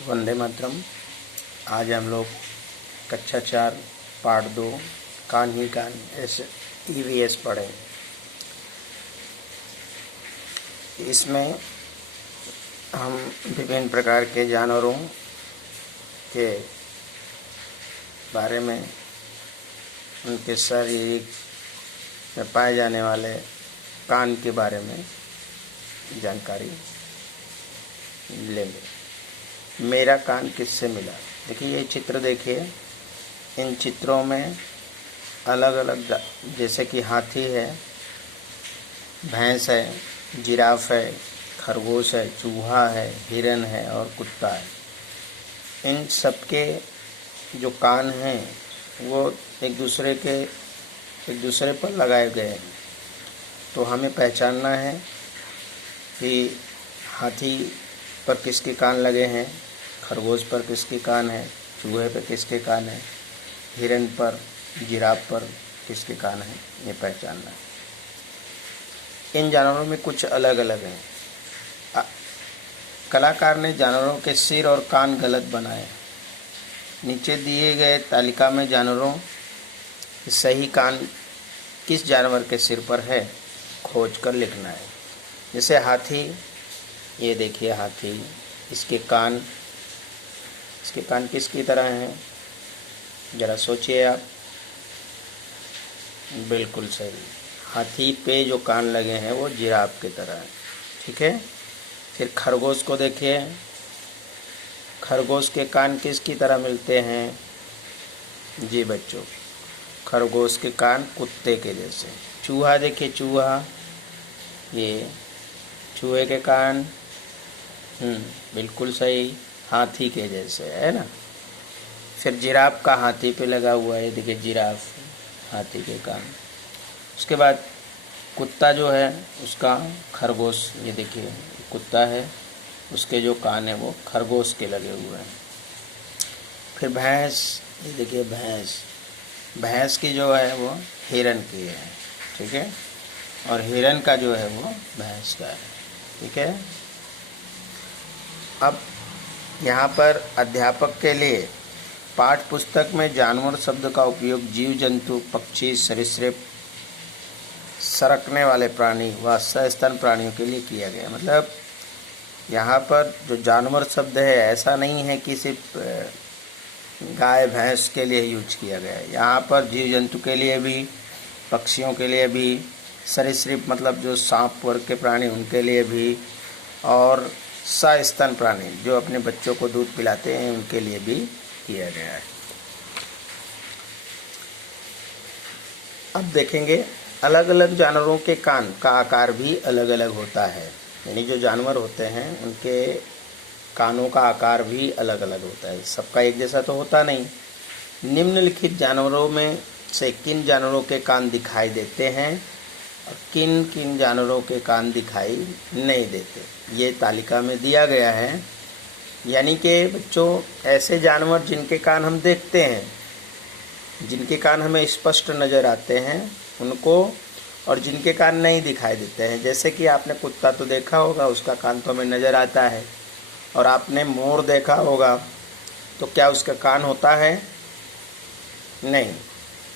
वंदे मातरम। आज हम लोग कक्षा 4 पार्ट 2 कान ही कान EVS पढ़े। इसमें हम विभिन्न प्रकार के जानवरों के बारे में, उनके शारीरिक में पाए जाने वाले कान के बारे में जानकारी लेंगे। मेरा कान किससे मिला। देखिए ये चित्र देखिए, इन चित्रों में अलग अलग जैसे कि हाथी है, भैंस है, जिराफ है, खरगोश है, चूहा है, हिरन है और कुत्ता है। इन सबके जो कान हैं वो एक दूसरे पर लगाए गए हैं। तो हमें पहचानना है कि हाथी पर किसके कान लगे हैं, खरगोश पर किसके कान है, चूहे पर किसके कान है, हिरन पर, जिराफ पर किसके कान है, ये पहचानना है। इन जानवरों में कुछ अलग अलग हैं। कलाकार ने जानवरों के सिर और कान गलत बनाए। नीचे दिए गए तालिका में जानवरों के सही कान किस जानवर के सिर पर है, खोज कर लिखना है। जैसे हाथी, ये देखिए हाथी, इसके कान किसकी तरह हैं, जरा सोचिए आप। बिल्कुल सही, हाथी पे जो कान लगे हैं वो जिराफ की तरह हैं। ठीक है। फिर खरगोश को देखिए, खरगोश के कान किसकी तरह मिलते हैं। जी बच्चों, खरगोश के कान कुत्ते के जैसे। चूहा देखिए, चूहा, ये चूहे के कान बिल्कुल सही, हाथी के जैसे है ना। फिर जिराफ का हाथी पे लगा हुआ है, देखिए जिराफ, हाथी के कान। उसके बाद कुत्ता जो है उसका खरगोश, ये देखिए कुत्ता है, उसके जो कान है वो खरगोश के लगे हुए हैं। फिर भैंस, ये देखिए भैंस की जो है वो हिरन की है। ठीक है। और हिरन का जो है वो भैंस का है। ठीक है। अब यहाँ पर अध्यापक के लिए पाठ्य पुस्तक में जानवर शब्द का उपयोग जीव जंतु, पक्षी, सरीसृप, सरकने वाले प्राणी व सस्तन प्राणियों के लिए किया गया। मतलब यहाँ पर जो जानवर शब्द है ऐसा नहीं है कि सिर्फ गाय भैंस के लिए यूज किया गया है। यहाँ पर जीव जंतु के लिए भी, पक्षियों के लिए भी, सरीसृप मतलब जो सांप वर्ग के प्राणी उनके लिए भी, और सस्तन प्राणी जो अपने बच्चों को दूध पिलाते हैं उनके लिए भी किया गया है। अब देखेंगे अलग अलग जानवरों के कान का आकार भी अलग अलग होता है। यानी जो जानवर होते हैं उनके कानों का आकार भी अलग अलग होता है, सबका एक जैसा तो होता नहीं। निम्नलिखित जानवरों में से किन जानवरों के कान दिखाई देते हैं और किन किन जानवरों के कान दिखाई नहीं देते, ये तालिका में दिया गया है। यानी कि बच्चों ऐसे जानवर जिनके कान हम देखते हैं, जिनके कान हमें स्पष्ट नज़र आते हैं उनको, और जिनके कान नहीं दिखाई देते हैं। जैसे कि आपने कुत्ता तो देखा होगा, उसका कान तो हमें नज़र आता है। और आपने मोर देखा होगा, तो क्या उसका कान होता है? नहीं।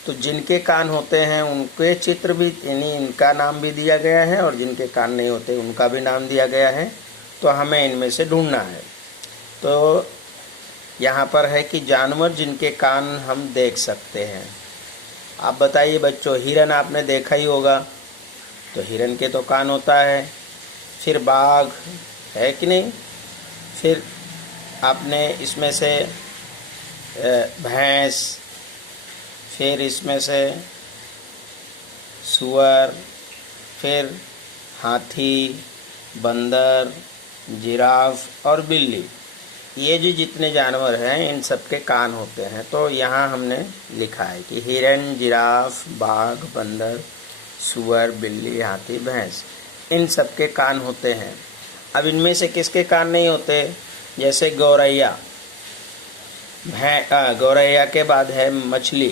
तो जिनके कान होते हैं उनके चित्र भी, यानी इनका नाम भी दिया गया है, और जिनके कान नहीं होते उनका भी नाम दिया गया है। तो हमें इनमें से ढूंढना है। तो यहाँ पर है कि जानवर जिनके कान हम देख सकते हैं। आप बताइए बच्चों, हिरन आपने देखा ही होगा, तो हिरन के तो कान होता है। फिर बाघ है कि नहीं। फिर आपने इसमें से भैंस, फिर इसमें से सूअर, फिर हाथी, बंदर, जिराफ और बिल्ली, ये जो जितने जानवर हैं इन सब के कान होते हैं। तो यहाँ हमने लिखा है कि हिरन, जिराफ, बाघ, बंदर, सूअर, बिल्ली, हाथी, भैंस, इन सब के कान होते हैं। अब इनमें से किसके कान नहीं होते? जैसे गौरैया, गौरैया के बाद है मछली,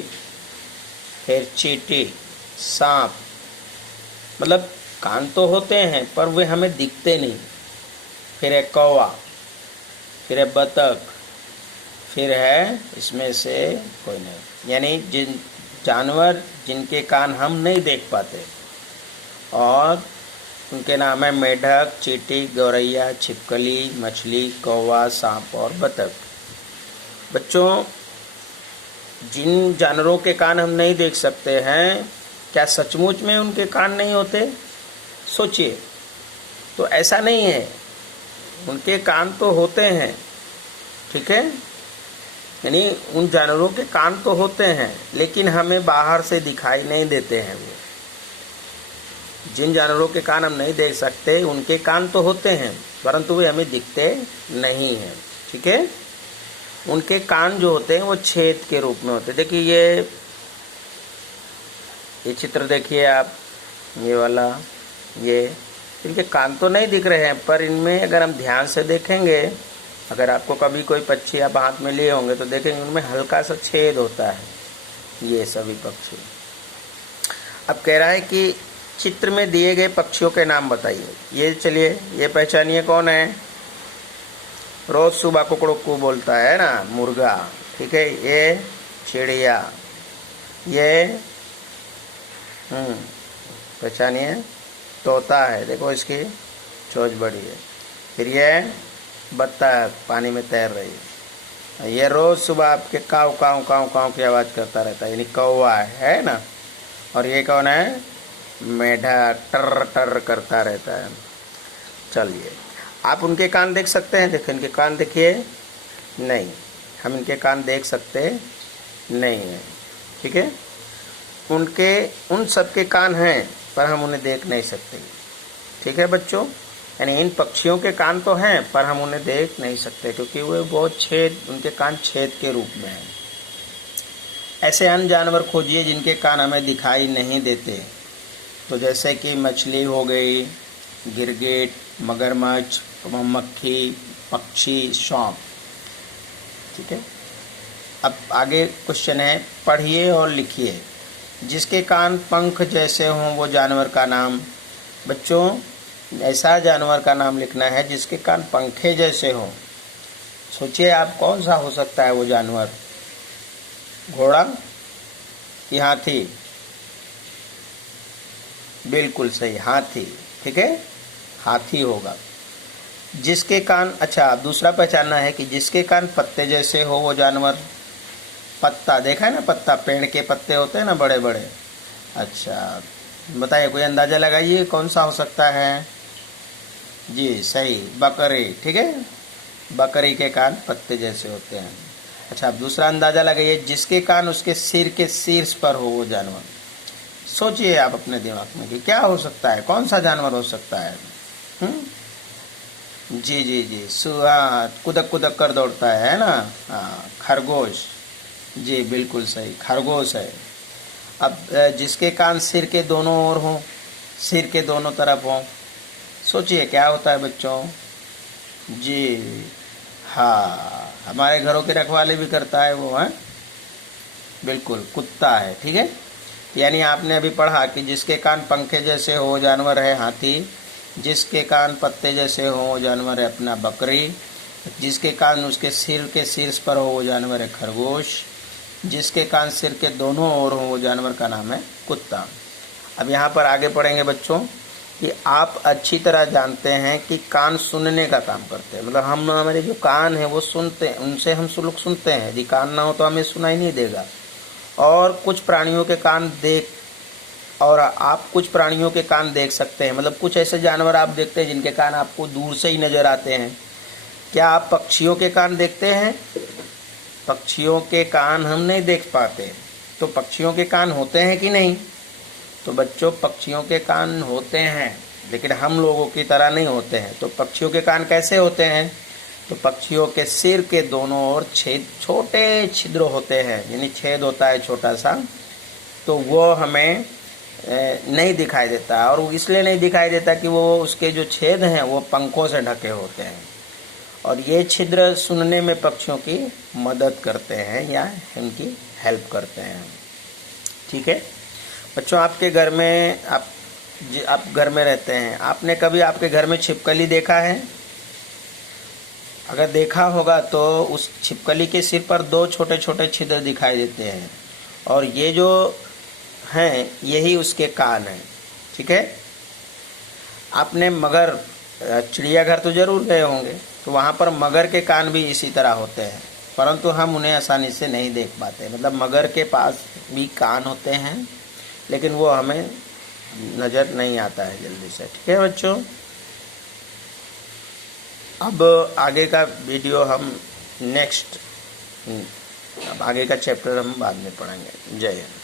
फिर चींटी, सांप, मतलब कान तो होते हैं पर वे हमें दिखते नहीं। फिर है कौवा, फिर है बतख, फिर है इसमें से कोई नहीं। यानी जिन जानवर जिनके कान हम नहीं देख पाते और उनके नाम है मेढक, चींटी, गौरैया, छिपकली, मछली, कौवा, सांप और बतख। बच्चों, जिन जानवरों के कान हम नहीं देख सकते हैं, क्या सचमुच में उनके कान नहीं होते? सोचिए। तो ऐसा नहीं है, उनके कान तो होते हैं, ठीक है। यानी उन जानवरों के कान तो होते हैं, लेकिन हमें बाहर से दिखाई नहीं देते हैं। वो जिन जानवरों के कान हम नहीं देख सकते, उनके कान तो होते हैं, परंतु वे हमें दिखते नहीं हैं, ठीक है। उनके कान जो होते हैं वो छेद के रूप में होते हैं। देखिए ये चित्र देखिए आप, ये वाला, ये इनके कान तो नहीं दिख रहे हैं, पर इनमें अगर हम ध्यान से देखेंगे, अगर आपको कभी कोई पक्षी आप हाथ में लिए होंगे तो देखेंगे उनमें हल्का सा छेद होता है, ये सभी पक्षी। अब कह रहा है कि चित्र में दिए गए पक्षियों के नाम बताइए। ये चलिए, ये पहचानिए कौन है? रोज सुबह कुकड़ुक्कू बोलता है ना, मुर्गा, ठीक है। ये चिड़िया, ये पहचानिए तोता है, देखो इसकी चोंच बड़ी है। फिर ये बत्तख पानी में तैर रही है। ये रोज सुबह आपके काव काव काव काव की आवाज़ करता रहता है, यानी कौवा है ना। और ये कौन है? मेढक, टर टर करता रहता है। चलिए, आप उनके कान देख सकते हैं? देखिए इनके कान देखिए, नहीं, हम इनके कान देख सकते नहीं हैं, ठीक है। उनके उन सब के कान हैं, पर हम उन्हें देख नहीं सकते, ठीक है बच्चों। यानी इन पक्षियों के कान तो हैं, पर हम उन्हें देख नहीं सकते, क्योंकि वे बहुत छेद, उनके कान छेद के रूप में हैं। ऐसे अन्य जानवर खोजिए जिनके कान हमें दिखाई नहीं देते। तो जैसे कि मछली हो गई, गिरगिट, मगरमच्छ, मक्खी, पक्षी, सांप, ठीक है। अब आगे क्वेश्चन है, पढ़िए और लिखिए। जिसके कान पंख जैसे हों वो जानवर का नाम। बच्चों, ऐसा जानवर का नाम लिखना है जिसके कान पंखे जैसे हों। सोचिए आप, कौन सा हो सकता है वो जानवर? घोड़ा कि हाथी? बिल्कुल सही, हाथी, ठीक है, हाथी होगा। जिसके कान, अच्छा दूसरा पहचानना है कि जिसके कान पत्ते जैसे हो वो जानवर। पत्ता देखा है ना, पत्ता, पेड़ के पत्ते होते हैं ना बड़े बड़े। अच्छा बताइए, कोई अंदाजा लगाइए कौन सा हो सकता है? जी सही, बकरी, ठीक है, बकरी के कान पत्ते जैसे होते हैं। अच्छा, अब दूसरा अंदाजा लगाइए, जिसके कान उसके सिर के शीर्ष पर हो वो जानवर। सोचिए आप अपने दिमाग में कि क्या हो सकता है, कौन सा जानवर हो सकता है? जी जी जी, सुहा, कुदक कुदक कर दौड़ता है ना। हाँ, खरगोश, जी बिल्कुल सही, खरगोश है। अब जिसके कान सिर के दोनों ओर हों, सिर के दोनों तरफ हों, सोचिए क्या होता है बच्चों? जी हाँ, हमारे घरों की रखवाली भी करता है वो, है बिल्कुल, कुत्ता है, ठीक है। यानी आपने अभी पढ़ा कि जिसके कान पंखे जैसे हो जानवर है हाथी, जिसके कान पत्ते जैसे हो वो जानवर है अपना बकरी, जिसके कान उसके सिर के शीर्ष पर हो वो जानवर है खरगोश, जिसके कान सिर के दोनों ओर हो वो जानवर का नाम है कुत्ता। अब यहाँ पर आगे पढ़ेंगे बच्चों कि आप अच्छी तरह जानते हैं कि कान सुनने का काम करते हैं। मतलब हम, हमारे जो कान है वो सुनते हैं, उनसे हम लोग सुनते हैं। यदि कान ना हो तो हमें सुनाई नहीं देगा। और कुछ प्राणियों के कान देख, और आप कुछ प्राणियों के कान देख सकते हैं। मतलब कुछ ऐसे जानवर आप देखते हैं जिनके कान आपको दूर से ही नजर आते हैं। क्या आप पक्षियों के कान देखते हैं? पक्षियों के कान हम नहीं देख पाते, तो पक्षियों के कान होते हैं कि नहीं? तो बच्चों, पक्षियों के कान होते हैं, लेकिन हम लोगों की तरह नहीं होते हैं। तो पक्षियों के कान कैसे होते हैं? तो पक्षियों के सिर के दोनों ओर छेद, छोटे छिद्र होते हैं, यानी छेद होता है छोटा सा, तो वो हमें नहीं दिखाई देता। और वो इसलिए नहीं दिखाई देता कि वो, उसके जो छेद हैं वो पंखों से ढके होते हैं। और ये छिद्र सुनने में पक्षियों की मदद करते हैं या उनकी हेल्प करते हैं, ठीक है बच्चों। आपके घर में, आप घर में रहते हैं, आपने कभी आपके घर में छिपकली देखा है? अगर देखा होगा तो उस छिपकली के सिर पर दो छोटे छोटे छिद्र दिखाई देते हैं, और ये जो हैं यही उसके कान हैं। ठीक है। आपने मगर चिड़ियाघर तो जरूर गए होंगे, तो वहाँ पर मगर के कान भी इसी तरह होते हैं, परंतु हम उन्हें आसानी से नहीं देख पाते। मतलब मगर के पास भी कान होते हैं, लेकिन वो हमें नज़र नहीं आता है जल्दी से। ठीक है बच्चों, अब आगे का वीडियो हम नेक्स्ट, अब आगे का चैप्टर हम बाद में पढ़ेंगे। जय हिंद।